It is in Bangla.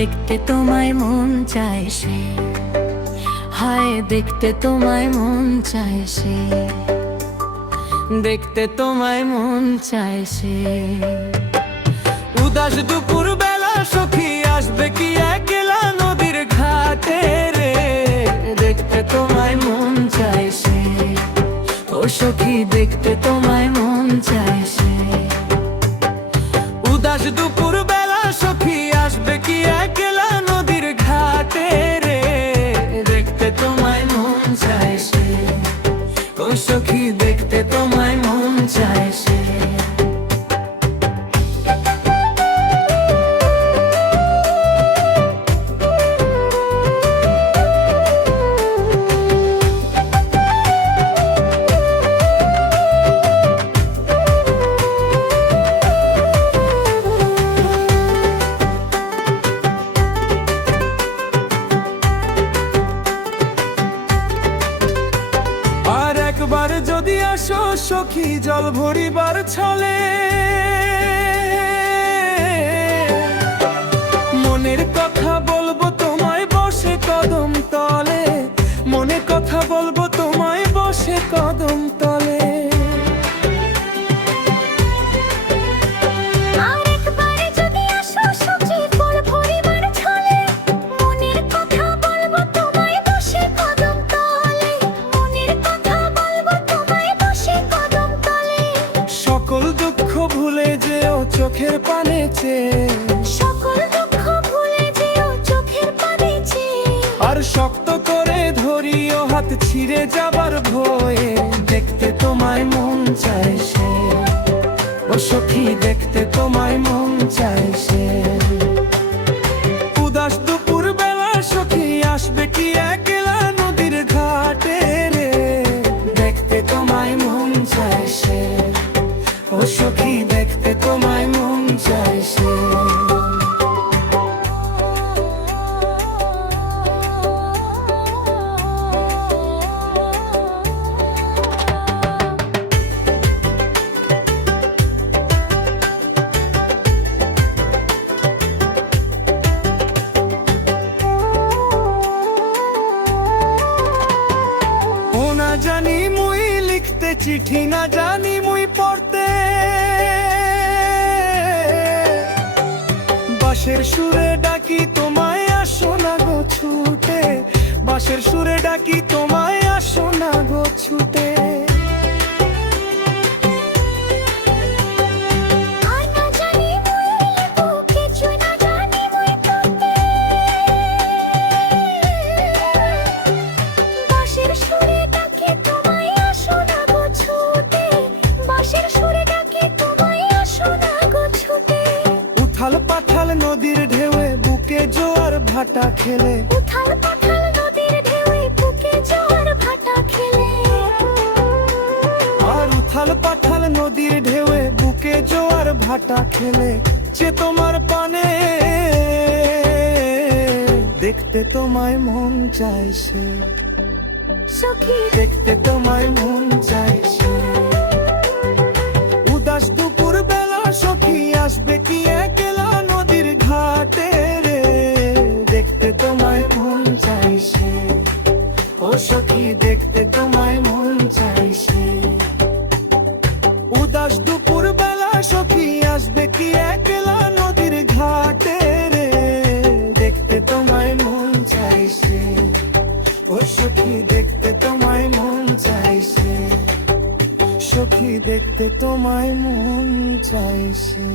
দেখতে তোমায় মন চায় সে, হায় দেখতে তোমায় মন চায় সে, দেখতে তোমায় মন চায় সে। উদাস দুপুর বেলা সখী আসবে কি একলা নদীর ঘাটে রে, দেখতে তোমায় মন চায় সে, ও সখী দেখতে তোমায় মন চায় সে। উদাস দুপুর বেলা সখী আসবে কি একলা নদীর ঘাটে রে, দেখতে তোমায় মন চায় সে, ও সখী দেখতে তোমায় মন চায় সে। একবার যদি আসো সখী জল ভরিবার ছলে, মনের কথা বলবো তোমায় বসে কদম তলে, মনে কথা বলবো তোমায় বসে কদম তলে। সকল দুঃখ ভুলে যেও চোখের পানে চেয়ে, সকল দুঃখ ভুলে যেও চোখের পানে চেয়ে, আর শক্ত করে ধরিও হাত ছিঁড়ে যাবার ভয়ে, দেখতে তোমায় মন চায় সে, ও সখী দেখতে তোমায় মন চায় সে। উদাস দুপুর বেলা সখী আসবে কি একলা নদীর ঘাটে রে, দেখতে তোমায় মন চায় সে, ও সখী দেখতে তোমায় মন চায় সে। না জানি মুই লিখতে চিঠি, না জানি মুই পড়তে, বাঁশের সুরে ডাকি তোমায় আসো না গো ছুটে, বাঁশের সুরে ডাকি তোমায় আসো না গো ছুটে। উথাল পাথাল নদীর ঢেউয়ে বুকে জোয়ার ভাটা খেলে, উথাল পাথাল নদীর ঢেউয়ে বুকে জোয়ার ভাটা খেলে, আর উথাল পাথাল নদীর ঢেউয়ে বুকে জোয়ার ভাটা খেলে, যে তোমার পানে দেখতে তোমায় মন চাইছে সখী দেখতে তোমায় মন চাইছে। উদাস দুপুর বেলা সখী আসবে কি একলা নদীর ঘাটে রে, দেখতে তোমায় মন চাইছে, ও সখী দেখতে তোমায় মন চাইছে। উদাস দুপুর বেলা সখী আসবে কি একলা নদীর ঘাটে রে, দেখতে তোমায় মন চাইছে, ও সখী দেখতে তোমায় মন চাইছে, সখী দেখতে তোমায় মন চাইছে।